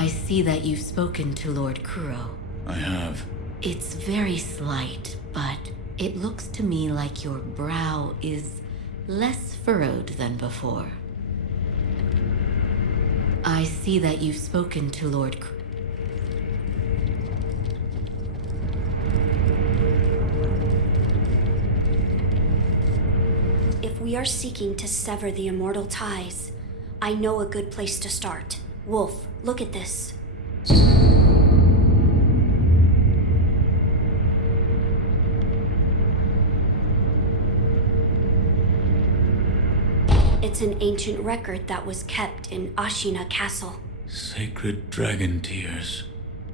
I see that you've spoken to Lord Kuro. I have. It's very slight, but it looks to me like your brow is less furrowed than before. I see that you've spoken to Lord Kuro. If we are seeking to sever the immortal ties, I know a good place to start. Wolf, look at this. It's an ancient record that was kept in Ashina Castle. Sacred dragon tears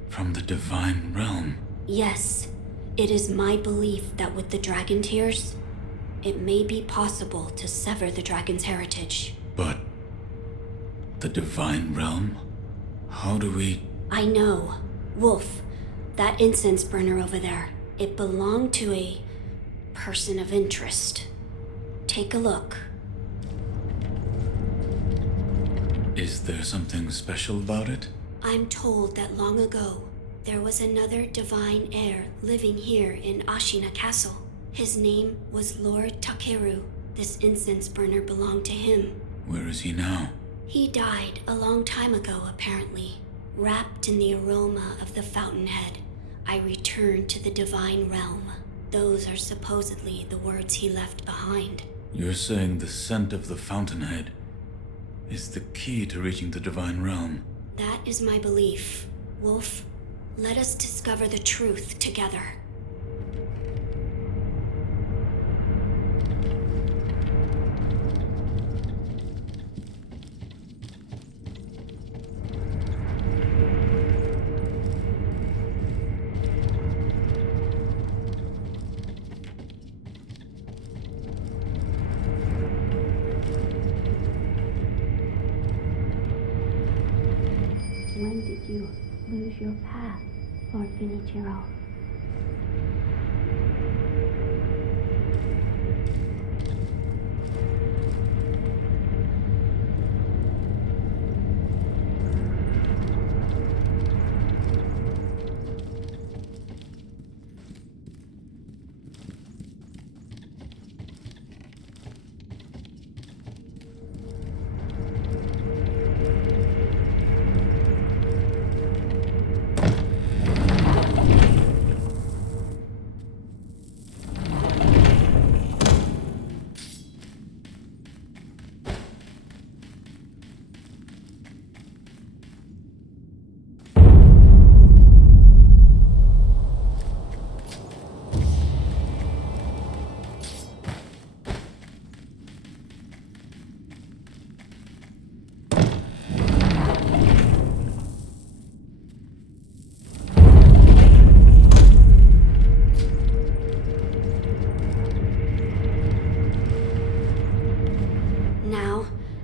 from the divine realm. Yes, it is my belief that with the dragon tears, it may be possible to sever the dragon's heritage. But the divine realm? How do we... I know. Wolf, that incense burner over there, it belonged to a person of interest. Take a look. Is there something special about it? I'm told that long ago, there was another divine heir living here in Ashina Castle. His name was Lord Takeru. This incense burner belonged to him. Where is he now? He died a long time ago, apparently. Wrapped in the aroma of the fountainhead, I returned to the divine realm. Those are supposedly the words he left behind. You're saying the scent of the fountainhead is the key to reaching the divine realm? That is my belief. Wolf, let us discover the truth together. When did you lose your path, Lord Benichiro?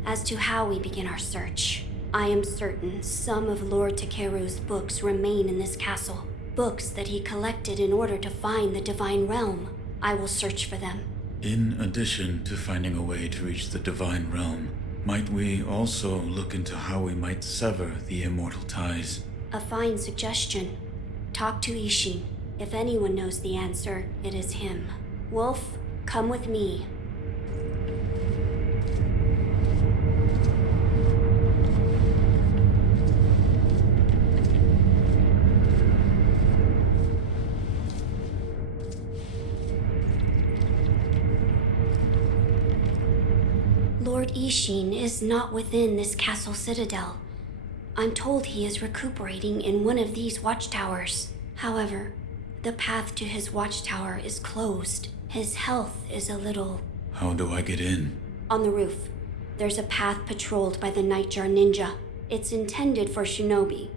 As to how we begin our search, I am certain some of Lord Takeru's books remain in this castle. Books that he collected in order to find the divine realm. I will search for them. In addition to finding a way to reach the divine realm, might we also look into how we might sever the immortal ties? A fine suggestion. Talk to Ishin. If anyone knows the answer, it is him. Wolf, come with me. Lord Ishin is not within this castle citadel. I'm told he is recuperating in one of these watchtowers. However, the path to his watchtower is closed. His health is a little... How do I get in? On the roof. There's a path patrolled by the Nightjar Ninja. It's intended for shinobi,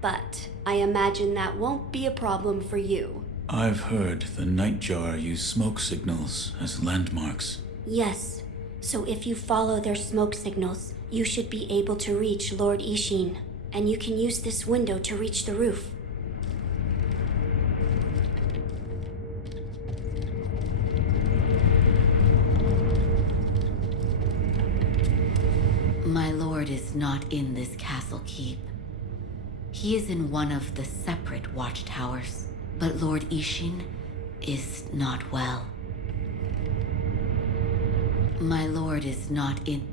but I imagine that won't be a problem for you. I've heard the Nightjar use smoke signals as landmarks. Yes, so if you follow their smoke signals, you should be able to reach Lord Ishin, and you can use this window to reach the roof. My lord is not in this castle keep. He is in one of the separate watchtowers, but Lord Ishin is not well. My lord is not in...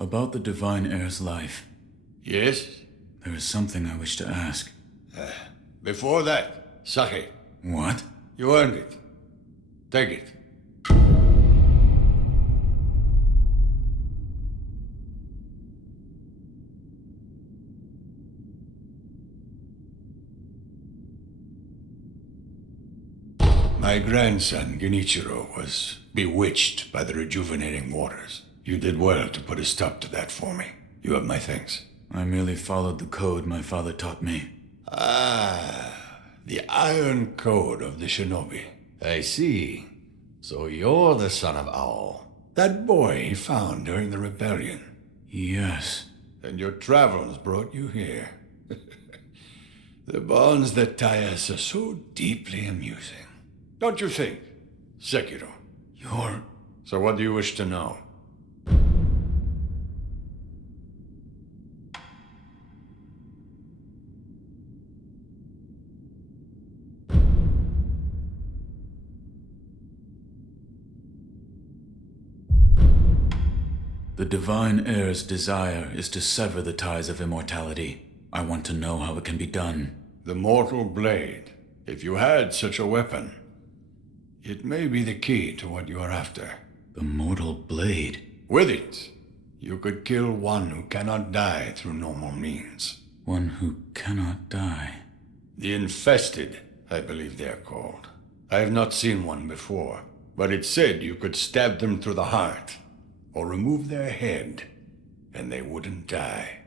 About the Divine Heir's life, Yes? there is something I wish to ask. Before that, sake. What? You earned it. Take it. My grandson, Genichiro, was bewitched by the rejuvenating waters. You did well to put a stop to that for me. You have my thanks. I merely followed the code my father taught me. Ah, the Iron Code of the Shinobi. I see. So you're the son of Owl. That boy he found during the rebellion. Yes. And your travels brought you here. The bonds that tie us are so deeply amusing. Don't you think, Sekiro? You're... So what do you wish to know? The Divine Heir's desire is to sever the ties of immortality. I want to know how it can be done. The Mortal Blade. If you had such a weapon, it may be the key to what you are after. The Mortal Blade? With it, you could kill one who cannot die through normal means. One who cannot die. The Infested, I believe they are called. I have not seen one before, but it said you could stab them through the heart, or remove their head, and they wouldn't die.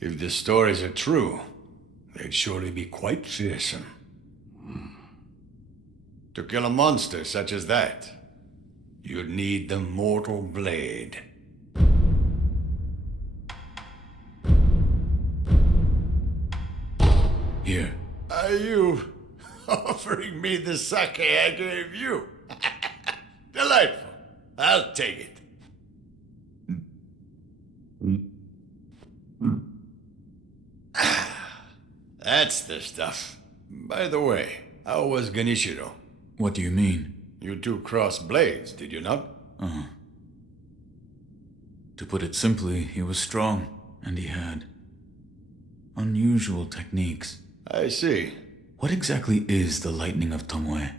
If the stories are true, they'd surely be quite fearsome. To kill a monster such as that, you'd need the Mortal Blade. Here. Are you offering me the sake I gave you? Delightful. I'll take it. That's the stuff. By the way, how was Genichiro? What do you mean? You two crossed blades, did you not? To put it simply, he was strong, and he had unusual techniques. I see. What exactly is the Lightning of Tomoe?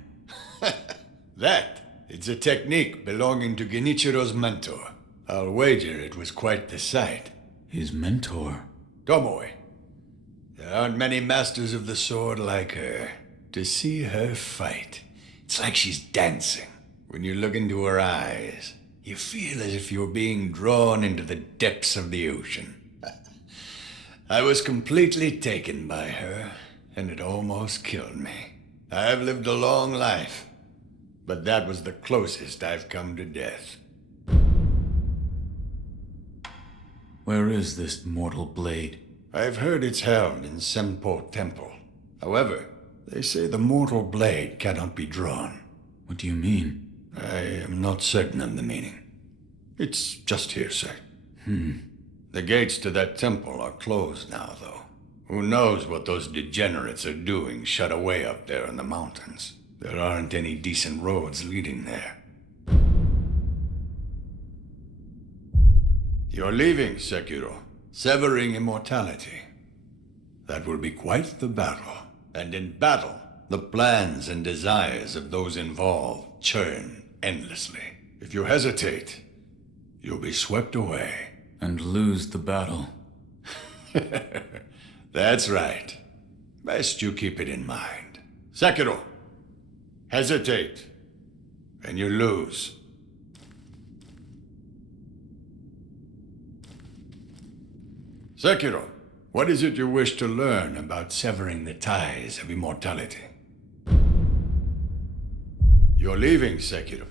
That, it's a technique belonging to Genichiro's mentor. I'll wager it was quite the sight. His mentor? Tomoe. There aren't many masters of the sword like her. To see her fight, it's like she's dancing. When you look into her eyes, you feel as if you're being drawn into the depths of the ocean. I was completely taken by her, and it almost killed me. I've lived a long life, but that was the closest I've come to death. Where is this mortal blade? I've heard it's held in Senpo Temple. However, they say the mortal blade cannot be drawn. What do you mean? I am not certain of the meaning. It's just hearsay. The gates to that temple are closed now, though. Who knows what those degenerates are doing shut away up there in the mountains? There aren't any decent roads leading there. You're leaving, Sekiro. Severing immortality. That will be quite the battle. And in battle, the plans and desires of those involved churn endlessly. If you hesitate, you'll be swept away. And lose the battle. That's right. Best you keep it in mind. Sekiro, hesitate, and you lose. Sekiro, what is it you wish to learn about severing the ties of immortality? You're leaving, Sekiro.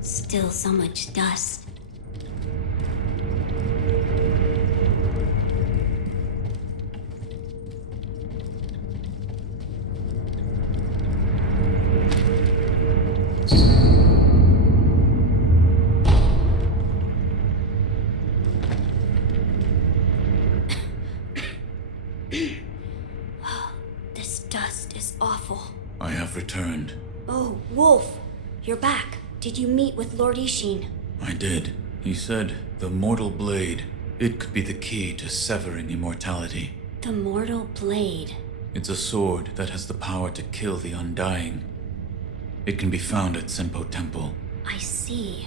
Still so much dust. This dust is awful. I have returned. Oh, Wolf, you're back. Did you meet with Lord Ishin? I did. He said the mortal blade, it could be the key to severing immortality. The mortal blade. It's a sword that has the power to kill the undying. It can be found at Senpo Temple. I see.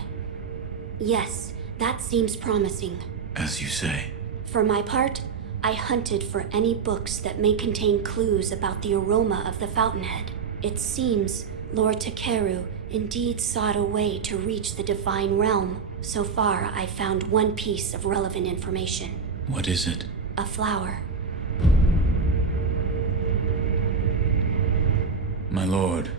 Yes, that seems promising. As you say. For my part, I hunted for any books that may contain clues about the aroma of the fountainhead. It seems Lord Takeru indeed sought a way to reach the divine realm. So far, I found one piece of relevant information. What is it? A flower. My lord,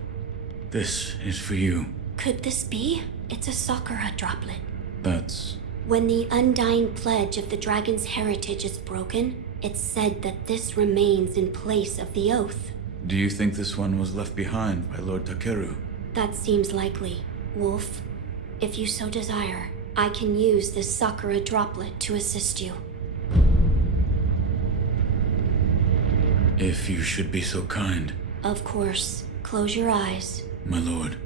this is for you. Could this be? It's a sakura droplet. That's... When the undying pledge of the dragon's heritage is broken, it's said that this remains in place of the oath. Do you think this one was left behind by Lord Takeru? That seems likely. Wolf, if you so desire, I can use this sakura droplet to assist you. If you should be so kind. Of course. Close your eyes. My lord.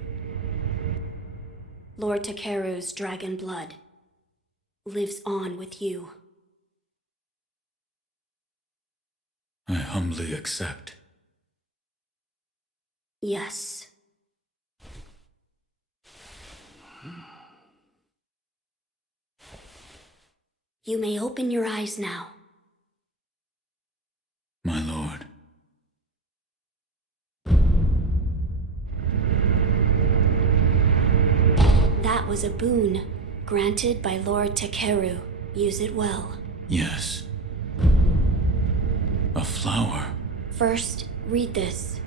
Lord Takeru's dragon blood lives on with you. I humbly accept. Yes. You may open your eyes now. My lord. That was a boon granted by Lord Takeru. Use it well. Yes. A flower. First, read this.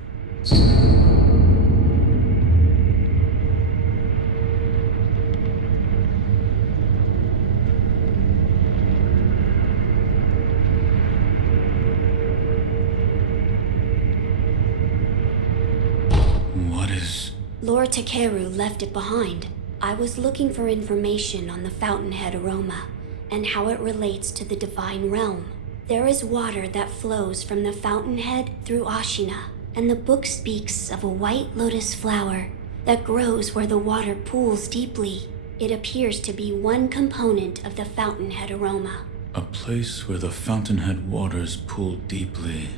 What is... Lord Takeru left it behind. I was looking for information on the fountainhead aroma and how it relates to the divine realm. There is water that flows from the fountainhead through Ashina, and the book speaks of a white lotus flower that grows where the water pools deeply. It appears to be one component of the fountainhead aroma. A place where the fountainhead waters pool deeply,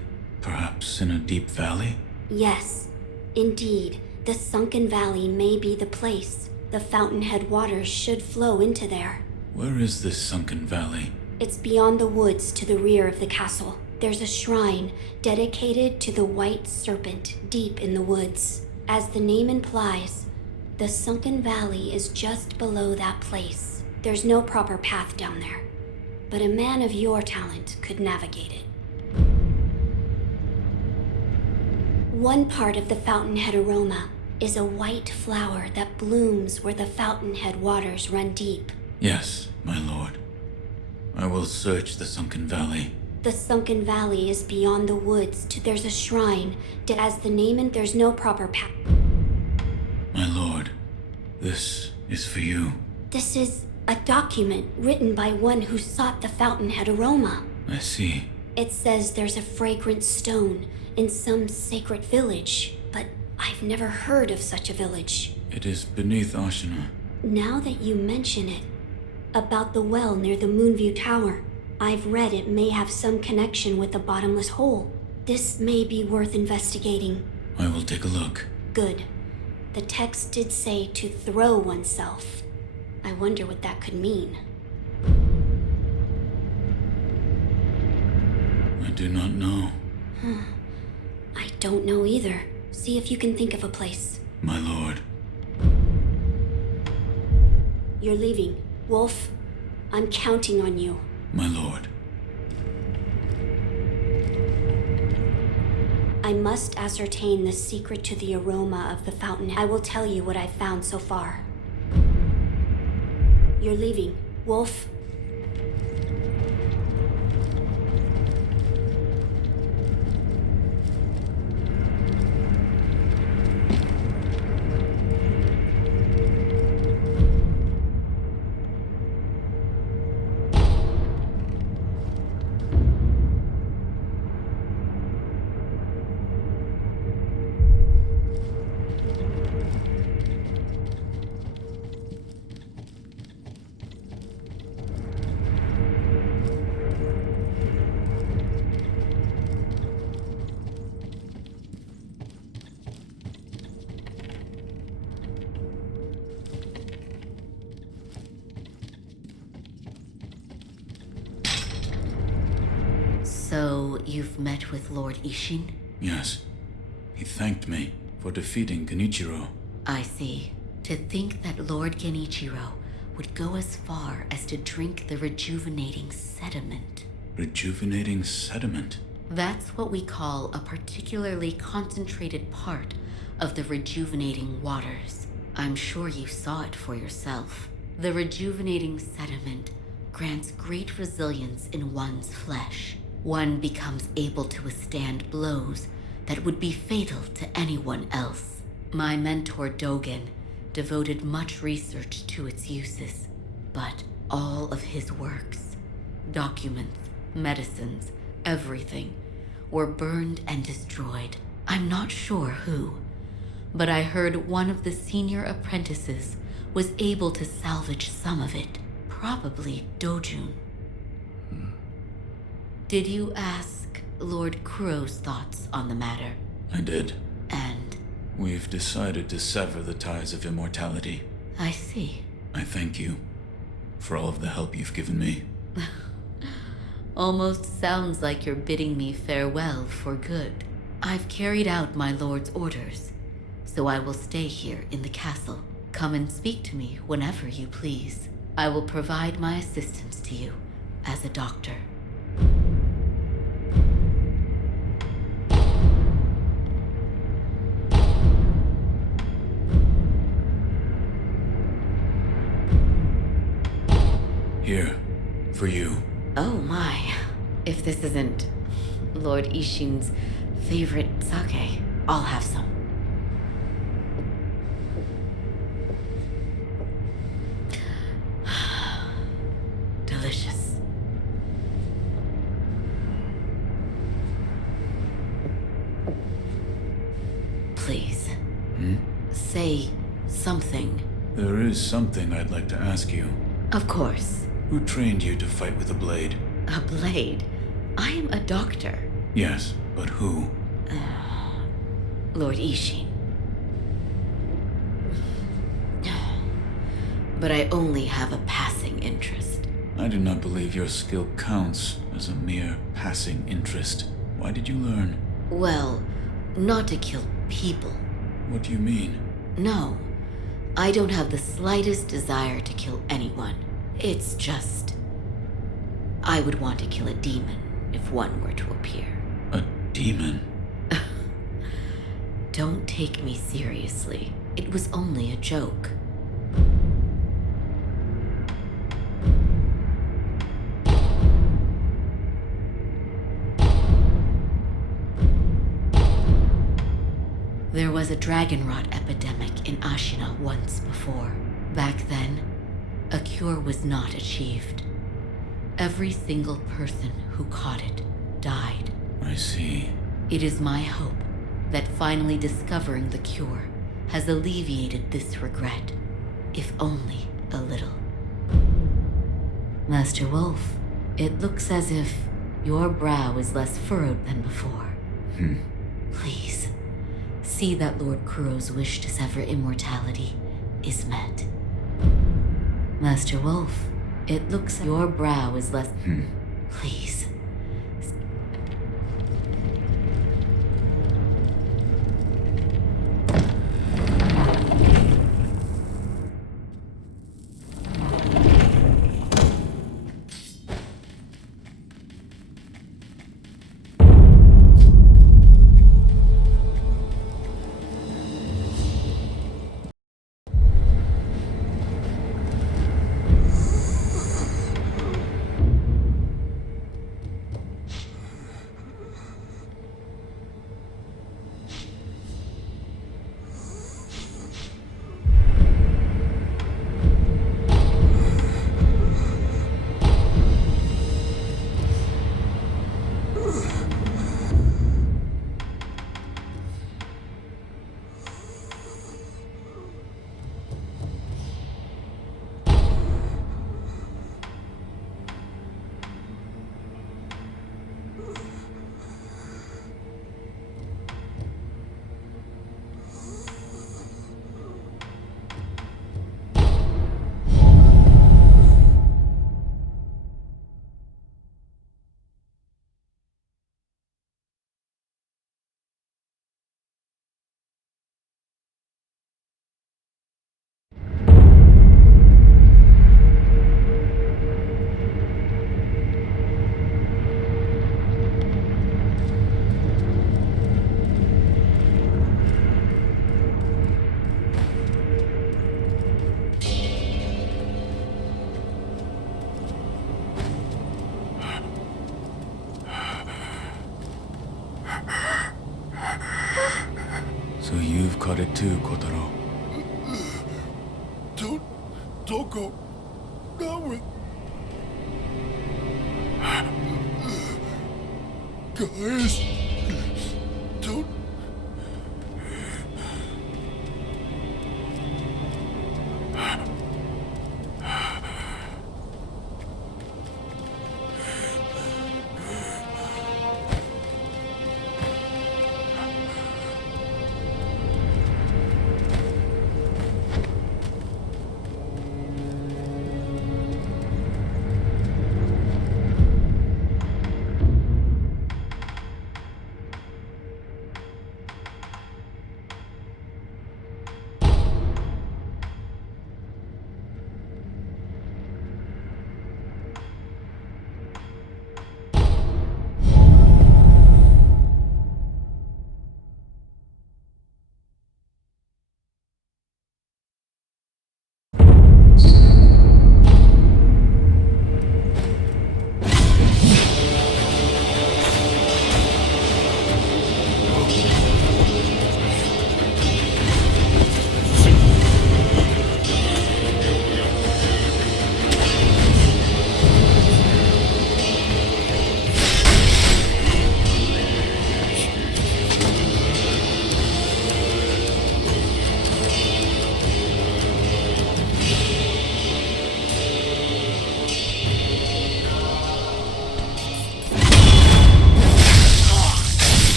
perhaps in a deep valley? Yes, indeed, the sunken valley may be the place. The fountainhead waters should flow into there. Where is this sunken valley? It's beyond the woods to the rear of the castle. There's a shrine dedicated to the white serpent deep in the woods. As the name implies, the sunken valley is just below that place. There's no proper path down there, but a man of your talent could navigate it. One part of the fountainhead aroma is a white flower that blooms where the fountainhead waters run deep. Yes, my lord. I will search the sunken valley. The sunken valley is beyond the woods. There's a shrine. As the name and there's no proper path. My lord, this is for you. This is a document written by one who sought the fountainhead aroma. I see. It says there's a fragrant stone in some sacred village, but I've never heard of such a village. It is beneath Ashina. Now that you mention it, about the well near the Moonview Tower, I've read it may have some connection with the bottomless hole. This may be worth investigating. I will take a look. Good. The text did say to throw oneself. I wonder what that could mean. I do not know. I don't know either. See if you can think of a place. My lord. You're leaving. Wolf, I'm counting on you. My lord. I must ascertain the secret to the aroma of the fountain. I will tell you what I've found so far. You're leaving. Wolf. So, you've met with Lord Ishin? Yes. He thanked me for defeating Genichiro. I see. To think that Lord Genichiro would go as far as to drink the rejuvenating sediment. Rejuvenating sediment? That's what we call a particularly concentrated part of the rejuvenating waters. I'm sure you saw it for yourself. The rejuvenating sediment grants great resilience in one's flesh. One becomes able to withstand blows that would be fatal to anyone else. My mentor Dogen devoted much research to its uses, but all of his works, documents, medicines, everything, were burned and destroyed. I'm not sure who, but I heard one of the senior apprentices was able to salvage some of it, probably Dojun. Did you ask Lord Kuro's thoughts on the matter? I did. And? We've decided to sever the ties of immortality. I see. I thank you for all of the help you've given me. Almost sounds like you're bidding me farewell for good. I've carried out my lord's orders, so I will stay here in the castle. Come and speak to me whenever you please. I will provide my assistance to you as a doctor. Here, for you. Oh my. If this isn't Lord Ishin's favorite sake, I'll have some. Delicious. Please. Say something. There is something I'd like to ask you. Of course. Who trained you to fight with a blade? A blade? I am a doctor. Yes, but who? Lord Ishin. But I only have a passing interest. I do not believe your skill counts as a mere passing interest. Why did you learn? Well, not to kill people. What do you mean? No, I don't have the slightest desire to kill anyone. It's just... I would want to kill a demon if one were to appear. A demon? Don't take me seriously. It was only a joke. There was a dragonrot epidemic in Ashina once before. Back then, a cure was not achieved. Every single person who caught it died. I see. It is my hope that finally discovering the cure has alleviated this regret, if only a little. Master Wolf, it looks as if your brow is less furrowed than before. Please, see that Lord Kuro's wish to sever immortality is met. Master Wolf, it looks your brow is less... Please. So you've caught it too, Kotaro. Don't go. Not with... Guys, don't...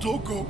Toko.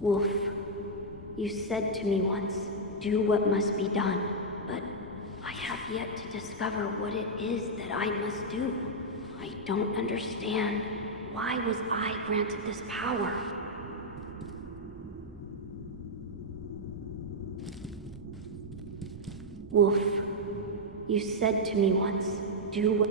Wolf, you said to me once, do what must be done, but I have yet to discover what it is that I must do. I don't understand. Why was I granted this power? Wolf, you said to me once, do what...